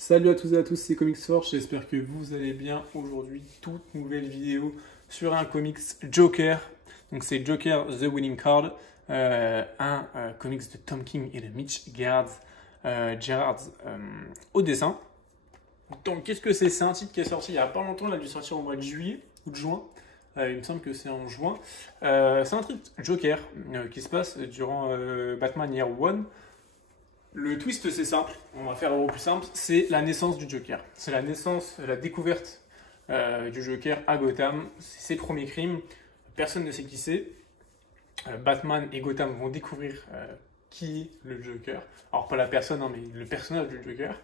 Salut à tous et à tous, c'est Comics Force, j'espère que vous allez bien. Aujourd'hui, toute nouvelle vidéo sur un comics Joker. Donc c'est Joker The Winning Card, comics de Tom King et de Mitch Gerards au dessin. Donc qu'est-ce que c'est? C'est un titre qui est sorti il n'y a pas longtemps, il a dû sortir au mois de juillet ou de juin. Il me semble que c'est en juin. C'est un titre Joker qui se passe durant Batman Year One. Le twist, c'est simple, on va faire au plus simple, c'est la naissance du Joker. C'est la naissance, la découverte du Joker à Gotham, c'est ses premiers crimes, personne ne sait qui c'est. Batman et Gotham vont découvrir qui est le Joker. Alors pas la personne, hein, mais le personnage du Joker.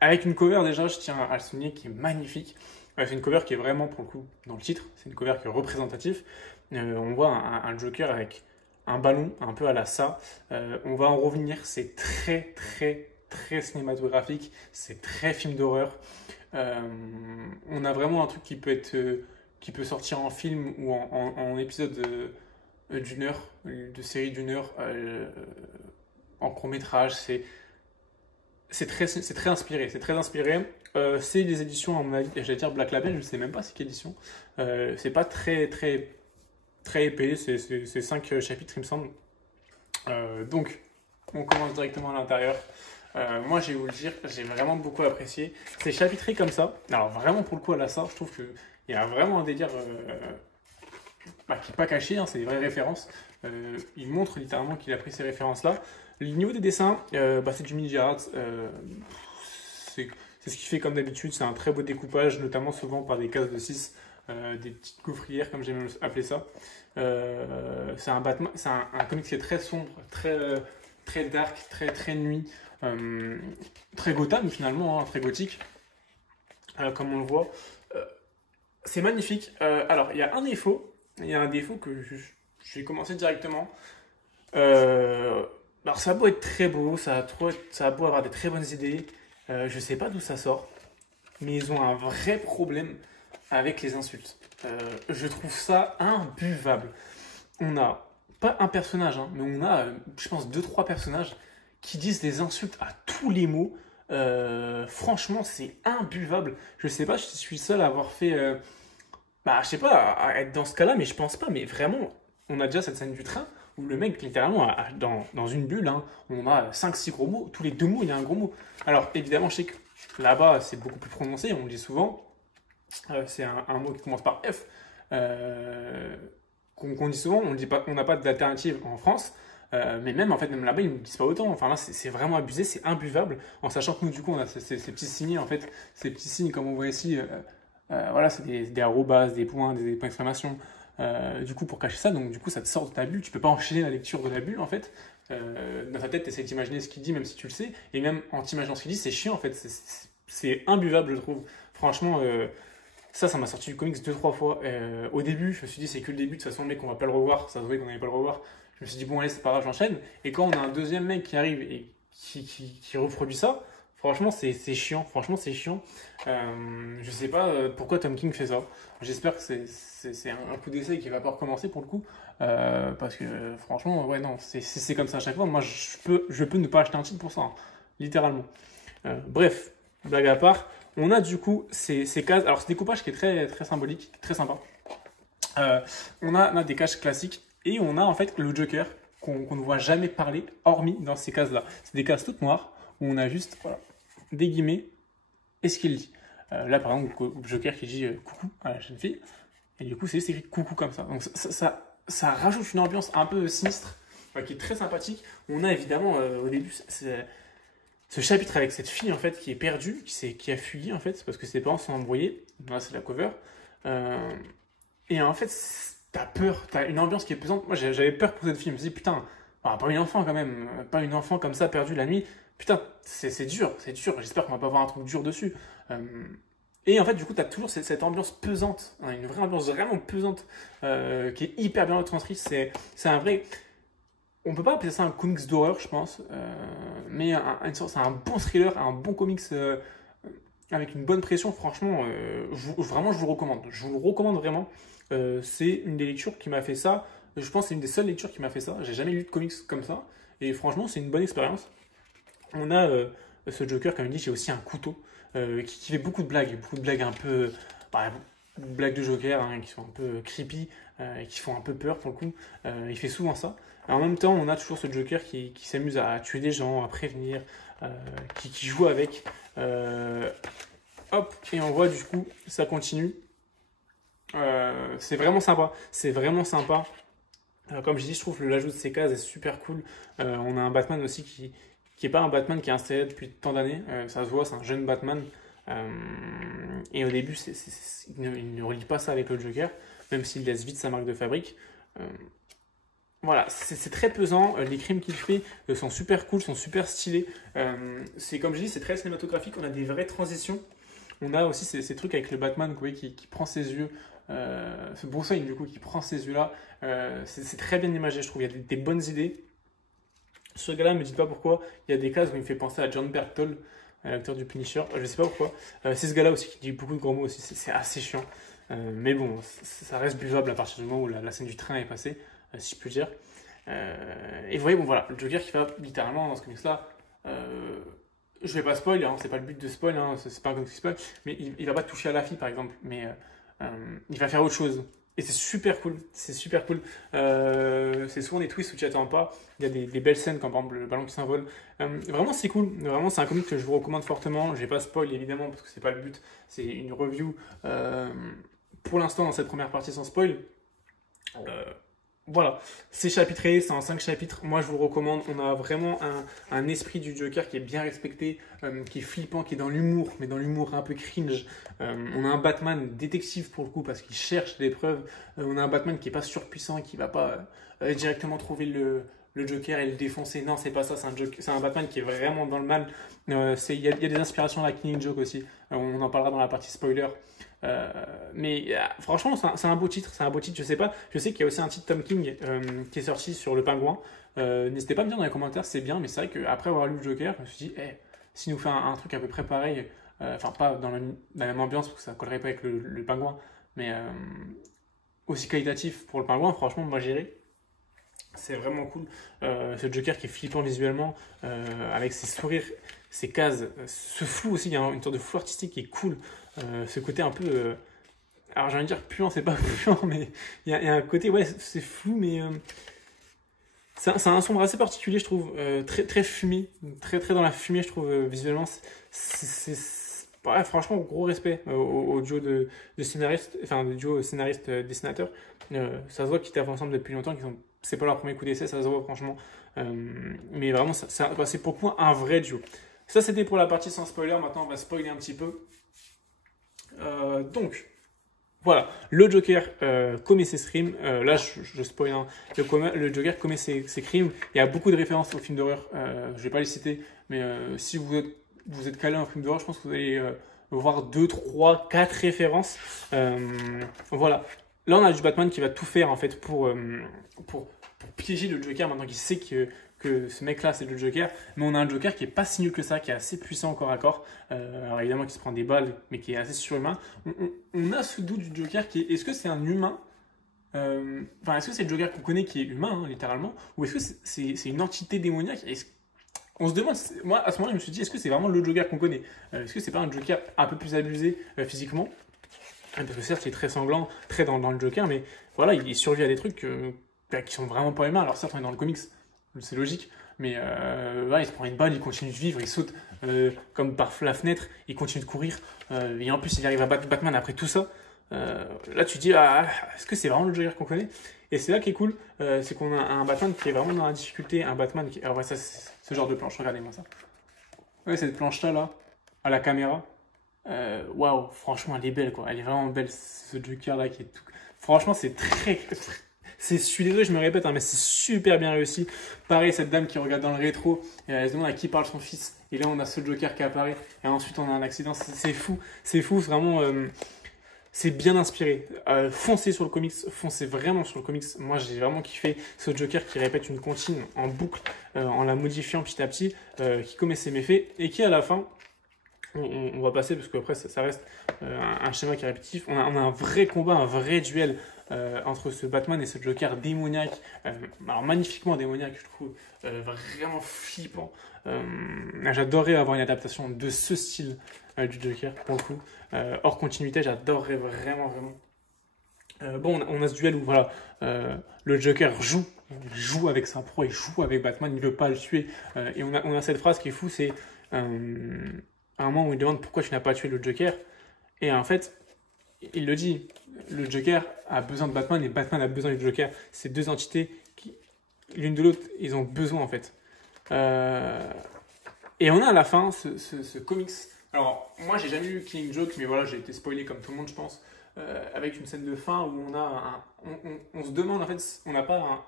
Avec une cover déjà, je tiens à le souligner, qui est magnifique. C'est une cover qui est vraiment, pour le coup, dans le titre, c'est une cover qui est représentative. On voit un Joker avec un ballon, un peu à la ça. On va en revenir, c'est très cinématographique, c'est très film d'horreur. On a vraiment un truc qui peut sortir en film ou en épisode d'une heure, de série d'une heure, en court-métrage. C'est très inspiré, c'est très inspiré. C'est les éditions, à mon avis, j'allais dire Black Label, je ne sais même pas c'est quelle édition. C'est pas très épais, c'est 5 chapitres, il me semble. Donc, on commence directement à l'intérieur. Moi, je vais vous le dire, j'ai vraiment beaucoup apprécié. C'est chapitré comme ça. Alors, vraiment, pour le coup, à la sorte, je trouve qu'il y a vraiment un délire qui n'est pas caché, hein, c'est des vraies références. Il montre littéralement qu'il a pris ces références-là. Le niveau des dessins, c'est du Mitch Gerards. C'est ce qu'il fait comme d'habitude. C'est un très beau découpage, notamment souvent par des cases de 6. Des petites gaufrières, comme j'aime appeler ça. C'est un Batman, c'est un comic qui est très sombre, très dark, très nuit, très Gotham finalement, hein, très gothique, comme on le voit. C'est magnifique. Alors, il y a un défaut que je vais commencer directement. Alors, ça a beau être très beau, ça a beau avoir des très bonnes idées, je sais pas d'où ça sort, mais ils ont un vrai problème avec les insultes. Je trouve ça imbuvable. On n'a pas un personnage, hein, mais on a, je pense, deux, trois personnages qui disent des insultes à tous les mots. Franchement, c'est imbuvable. Je sais pas, je suis seul à avoir fait. Je sais pas, à être dans ce cas-là, mais je pense pas. Mais vraiment, on a déjà cette scène du train où le mec, littéralement, dans une bulle, hein, on a cinq six gros mots. Tous les 2 mots, il y a un gros mot. Alors, évidemment, je sais que là-bas, c'est beaucoup plus prononcé, on le dit souvent. C'est un mot qui commence par F, qu'on dit souvent, on n'a pas d'alternative en France, mais même en fait, même là-bas, ils ne disent pas autant. Enfin là, c'est vraiment abusé, c'est imbuvable, en sachant que nous, du coup, on a ces petits signes, en fait, ces petits signes, comme on voit ici, voilà, c'est des arrobas, des points d'exclamation, du coup, pour cacher ça, donc du coup, ça te sort de ta bulle, tu peux pas enchaîner la lecture de la bulle, en fait. Dans ta tête, tu essaies d'imaginer ce qu'il dit, même si tu le sais, et même en t'imaginant ce qu'il dit, c'est chiant, en fait, c'est imbuvable, je trouve. Franchement, ça m'a sorti du comics 2-3 fois. Au début, je me suis dit, c'est que le début, de toute façon, le mec, on va pas le revoir. Ça se voyait qu'on n'allait pas le revoir. Je me suis dit, bon, allez, c'est pas grave, j'enchaîne. Et quand on a un deuxième mec qui arrive et qui reproduit ça, franchement, c'est chiant. Franchement, c'est chiant. Je sais pas pourquoi Tom King fait ça. J'espère que c'est un coup d'essai qui va pas recommencer pour le coup. Parce que franchement, ouais, non, c'est comme ça à chaque fois. Moi, je peux ne pas acheter un titre pour ça, hein, littéralement. Bref, blague à part. On a du coup ces cases. Alors, ce découpage qui est très symbolique, très sympa. On a des cases classiques et on a en fait le Joker qu'on ne voit jamais parler, hormis dans ces cases-là. C'est des cases toutes noires où on a juste voilà, des guillemets et ce qu'il dit. Là, par exemple, le Joker qui dit coucou à la jeune fille, et du coup, c'est écrit coucou comme ça. Donc, ça rajoute une ambiance un peu sinistre, qui est très sympathique. On a évidemment au début, ce chapitre avec cette fille en fait qui est perdue, qui a fui en fait parce que ses parents sont embrouillés. Là c'est la cover. Et en fait t'as peur, t'as une ambiance qui est pesante. Moi j'avais peur pour cette fille. Je me suis dit putain, pas une enfant quand même, pas une enfant comme ça perdue la nuit. Putain c'est dur, c'est dur. J'espère qu'on va pas avoir un truc dur dessus. Et en fait du coup t'as toujours cette ambiance pesante, hein, une vraie ambiance vraiment pesante qui est hyper bien retranscrite. C'est un vrai. On peut pas appeler ça un comics d'horreur, je pense, mais c'est un bon thriller, un bon comics avec une bonne pression. Franchement, vraiment, je vous le recommande. Je vous le recommande vraiment. C'est une des lectures qui m'a fait ça. Je pense que c'est une des seules lectures qui m'a fait ça. J'ai jamais lu de comics comme ça. Et franchement, c'est une bonne expérience. On a ce Joker, comme il dit, qui est aussi un couteau, qui fait beaucoup de blagues un peu, bah, blagues de Joker hein, qui sont un peu creepy, et qui font un peu peur pour le coup. Il fait souvent ça. Et en même temps, on a toujours ce Joker qui s'amuse à tuer des gens, à prévenir, qui joue avec. Hop, et on voit du coup, ça continue. C'est vraiment sympa. C'est vraiment sympa. Comme je dis, je trouve que l'ajout de ces cases est super cool. On a un Batman aussi qui est pas un Batman qui est installé depuis tant d'années. Ça se voit, c'est un jeune Batman. Et au début, il ne relie pas ça avec le Joker, même s'il laisse vite sa marque de fabrique. Voilà, c'est très pesant. Les crimes qu'il fait sont super cool, sont super stylés. C'est comme je dis, c'est très cinématographique. On a des vraies transitions. On a aussi ces trucs avec le Batman vous voyez, qui prend ses yeux. Ce Bruce Wayne du coup qui prend ces yeux-là. C'est très bien imagé, je trouve. Il y a des bonnes idées. Ce gars-là, ne me dites pas pourquoi. Il y a des cases où il me fait penser à John Berthold, l'acteur du Punisher. Je ne sais pas pourquoi. C'est ce gars-là aussi qui dit beaucoup de gros mots aussi. C'est assez chiant. Mais bon, ça reste buvable à partir du moment où la scène du train est passée, si je puis dire. Et vous voyez, bon voilà, le Joker qui va littéralement dans ce comics-là. Je vais pas spoil, hein, c'est pas le but de spoil, hein, c'est pas un comics qui spoil, mais il va pas toucher à la fille par exemple, mais il va faire autre chose. Et c'est super cool, c'est super cool. C'est souvent des twists où tu attends pas. Il y a des belles scènes comme par exemple le ballon qui s'envole. Vraiment c'est cool, vraiment c'est un comic que je vous recommande fortement. Je vais pas spoil évidemment parce que c'est pas le but, c'est une review pour l'instant dans cette première partie sans spoil. Voilà, c'est chapitré, c'est en 5 chapitres. Moi, je vous le recommande. On a vraiment un esprit du Joker qui est bien respecté, qui est flippant, qui est dans l'humour, mais dans l'humour un peu cringe. On a un Batman détective pour le coup parce qu'il cherche des preuves. On a un Batman qui est pas surpuissant, qui va pas directement trouver le Joker et le défoncer. Non, c'est pas ça. C'est un Batman qui est vraiment dans le mal. Il y a des inspirations à la Killing Joke aussi. On en parlera dans la partie spoiler. Mais franchement, c'est un beau titre. C'est un beau titre. Je sais pas. Je sais qu'il y a aussi un titre Tom King qui est sorti sur le Pingouin. N'hésitez pas à me dire dans les commentaires, c'est bien. Mais c'est vrai qu'après avoir lu le Joker, je me suis dit, s'il nous fait un truc à peu près pareil, enfin pas dans la même ambiance parce que ça collerait pas avec le Pingouin, mais aussi qualitatif pour le Pingouin. Franchement, moi j'irai. C'est vraiment cool. Ce Joker qui est flippant visuellement, avec ses sourires, ses cases, ce flou aussi, il y a une sorte de flou artistique qui est cool. Ce côté un peu. Alors j'ai envie de dire puant, c'est pas puant, mais il y a un côté, ouais, c'est flou, mais. C'est un sombre assez particulier, je trouve. Très, très fumé. Très, très dans la fumée, je trouve, visuellement. Ouais, franchement, gros respect au duo de scénaristes, enfin, le duo scénariste-dessinateur. Ça se voit qu'ils taffent ensemble depuis longtemps, c'est pas leur premier coup d'essai, ça se voit franchement. Mais vraiment, c'est pour moi un vrai duo. Ça, c'était pour la partie sans spoiler. Maintenant, on va spoiler un petit peu. Donc, voilà, le Joker commet ses crimes. Là, je spoil. Hein. Le Joker commet ses crimes. Il y a beaucoup de références aux films d'horreur. Je vais pas les citer, mais si vous êtes calé en film d'horreur, je pense que vous allez voir 2, 3, 4 références. Voilà. Là, on a du Batman qui va tout faire en fait pour piéger le Joker maintenant qu'il sait que ce mec-là, c'est le Joker. Mais on a un Joker qui est pas si nul que ça, qui est assez puissant corps à corps. Alors évidemment, qui se prend des balles, mais qui est assez surhumain. On a ce doute du Joker qui est... Est-ce que c'est un humain Enfin, est-ce que c'est le Joker qu'on connaît qui est humain, hein, littéralement, ou est-ce que c'est une entité démoniaque? On se demande, moi à ce moment-là, je me suis dit, est-ce que c'est vraiment le Joker qu'on connaît? Est-ce que c'est pas un Joker un peu plus abusé physiquement? Parce que certes, il est très sanglant, très dans le Joker, mais voilà, il survit à des trucs qui sont vraiment pas humains. Alors certes, on est dans le comics, c'est logique, mais voilà, il se prend une balle, il continue de vivre, il saute comme par la fenêtre, il continue de courir, et en plus, il arrive à battre Batman après tout ça. Là, tu te dis, est-ce que c'est vraiment le Joker qu'on connaît? Et c'est là qui est cool, c'est qu'on a un Batman qui est vraiment dans la difficulté, un Batman qui... Alors ouais, ça, c'est ce genre de planche, regardez-moi ça. Ouais, cette planche-là, là, à la caméra, waouh, franchement, elle est belle, quoi. Elle est vraiment belle, ce Joker-là qui est tout... Franchement, c'est très... Je suis désolé, je me répète, hein, mais c'est super bien réussi. Pareil, cette dame qui regarde dans le rétro, et elle se demande à qui parle son fils. Et là, on a ce Joker qui apparaît, et ensuite, on a un accident. C'est fou, vraiment... c'est bien inspiré. Foncez sur le comics, foncez vraiment sur le comics. Moi, j'ai vraiment kiffé ce Joker qui répète une comptine en boucle, en la modifiant petit à petit, qui commet ses méfaits, et qui, à la fin... On va passer parce qu'après ça reste un schéma qui est répétitif. On a un vrai combat, un vrai duel entre ce Batman et ce Joker démoniaque, alors magnifiquement démoniaque, je trouve, vraiment flippant. J'adorerais avoir une adaptation de ce style du Joker, pour le coup. Hors continuité, j'adorerais vraiment, vraiment. Bon, on a ce duel où voilà, le Joker joue avec sa proie, il joue avec Batman, il veut pas le tuer. Et on a cette phrase qui est fou, c'est à un moment où il demande pourquoi tu n'as pas tué le Joker. Et en fait, il le dit, le Joker a besoin de Batman et Batman a besoin du Joker. Ces deux entités, qui, l'une de l'autre, ils ont besoin en fait. Et on a à la fin ce comics. Alors, moi j'ai jamais lu Killing Joke, mais voilà, j'ai été spoilé comme tout le monde, je pense. Avec une scène de fin où on se demande en fait, on n'a pas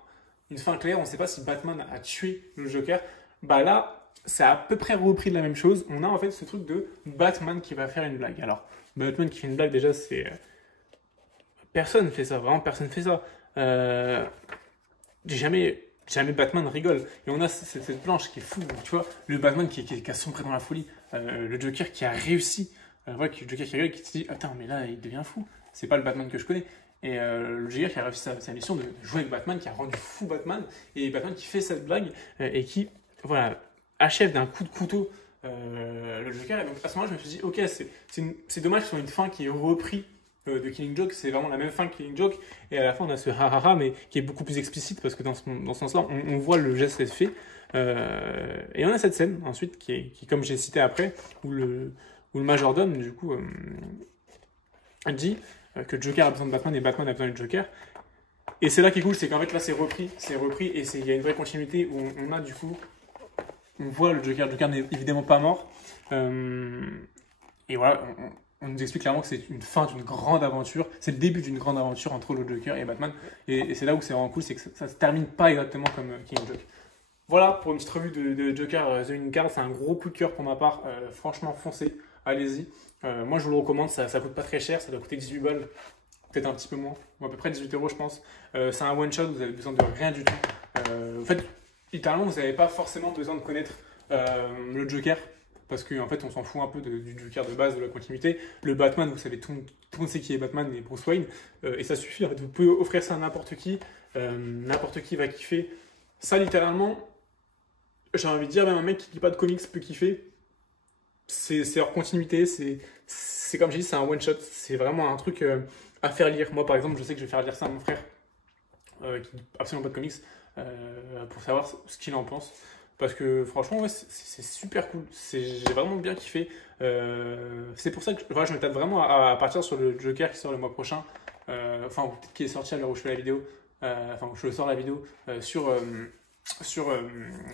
une fin claire, on ne sait pas si Batman a tué le Joker. Bah là, c'est à peu près repris de la même chose. On a en fait ce truc de Batman qui va faire une blague. Alors, Batman qui fait une blague, déjà, c'est. Personne ne fait ça, vraiment personne ne fait ça. Jamais Batman rigole. Et on a cette planche qui est fou, tu vois, le Batman qui a sombré dans la folie. Le Joker qui a réussi. Voilà, le Joker qui rigole, qui se dit, attends, mais là, il devient fou. C'est pas le Batman que je connais. Et le Joker qui a réussi sa mission de jouer avec Batman, qui a rendu fou Batman. Et Batman qui fait cette blague et qui, voilà, achève d'un coup de couteau le Joker. Et donc à ce moment-là, je me suis dit, ok, c'est dommage que ce soit une fin qui est reprise de Killing Joke. C'est vraiment la même fin que Killing Joke. Et à la fin, on a ce ha-ha-ha, mais qui est beaucoup plus explicite parce que dans ce sens-là, on voit le geste être fait. Et on a cette scène ensuite qui comme j'ai cité après, où le majordome, du coup, dit que Joker a besoin de Batman et Batman a besoin du Joker. Et c'est là qui est cool, c'est qu'en fait là c'est repris et il y a une vraie continuité où on a du coup, on voit le Joker n'est évidemment pas mort. Et voilà, on nous explique clairement que c'est une fin d'une grande aventure, c'est le début d'une grande aventure entre le Joker et Batman. Et c'est là où c'est vraiment cool, c'est que ça se termine pas exactement comme Killing Joke. Voilà pour une petite revue de Joker The Winning Card, c'est un gros coup de cœur pour ma part, franchement foncez, allez-y. Moi je vous le recommande, ça coûte pas très cher, ça doit coûter 18 balles, peut-être un petit peu moins, ou à peu près 18 euros je pense. C'est un one shot, vous avez besoin de rien du tout. En fait, littéralement vous n'avez pas forcément besoin de connaître le Joker, parce qu'en fait on s'en fout un peu du Joker de base, de la continuité. Le Batman, vous savez, tout le monde sait qui est Batman et Bruce Wayne, et ça suffit, en fait, vous pouvez offrir ça à n'importe qui va kiffer. Ça littéralement, j'ai envie de dire, même un mec qui lit pas de comics peut kiffer. C'est hors continuité, c'est comme j'ai dit, c'est un one shot, c'est vraiment un truc à faire lire. Moi par exemple, je sais que je vais faire lire ça à mon frère qui lit absolument pas de comics pour savoir ce qu'il en pense. Parce que franchement, ouais, c'est super cool, j'ai vraiment bien kiffé. C'est pour ça que voilà, je me tape vraiment à partir sur le Joker qui sort le mois prochain, enfin peut-être qu'il est sorti à l'heure où je fais la vidéo, enfin où je sors la vidéo sur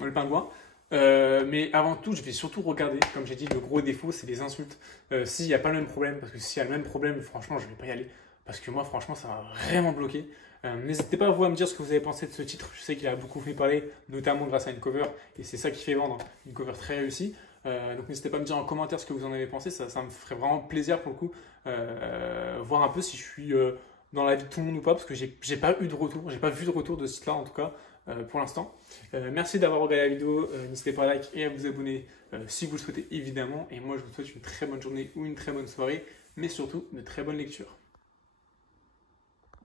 le pingouin. Mais avant tout, je vais surtout regarder, comme j'ai dit, le gros défaut, c'est les insultes. S'il n'y a pas le même problème, parce que s'il y a le même problème, franchement, je ne vais pas y aller. Parce que moi, franchement, ça m'a vraiment bloqué. N'hésitez pas vous à me dire ce que vous avez pensé de ce titre. Je sais qu'il a beaucoup fait parler, notamment grâce à une cover. Et c'est ça qui fait vendre, hein, une cover très réussie. Donc n'hésitez pas à me dire en commentaire ce que vous en avez pensé. Ça me ferait vraiment plaisir pour le coup. Voir un peu si je suis dans la vie de tout le monde ou pas. Parce que j'ai pas eu de retour. J'ai pas vu de retour de ce titre-là en tout cas. Pour l'instant. Merci d'avoir regardé la vidéo, n'hésitez pas à like et à vous abonner si vous le souhaitez évidemment, et moi je vous souhaite une très bonne journée ou une très bonne soirée, mais surtout de très bonnes lectures.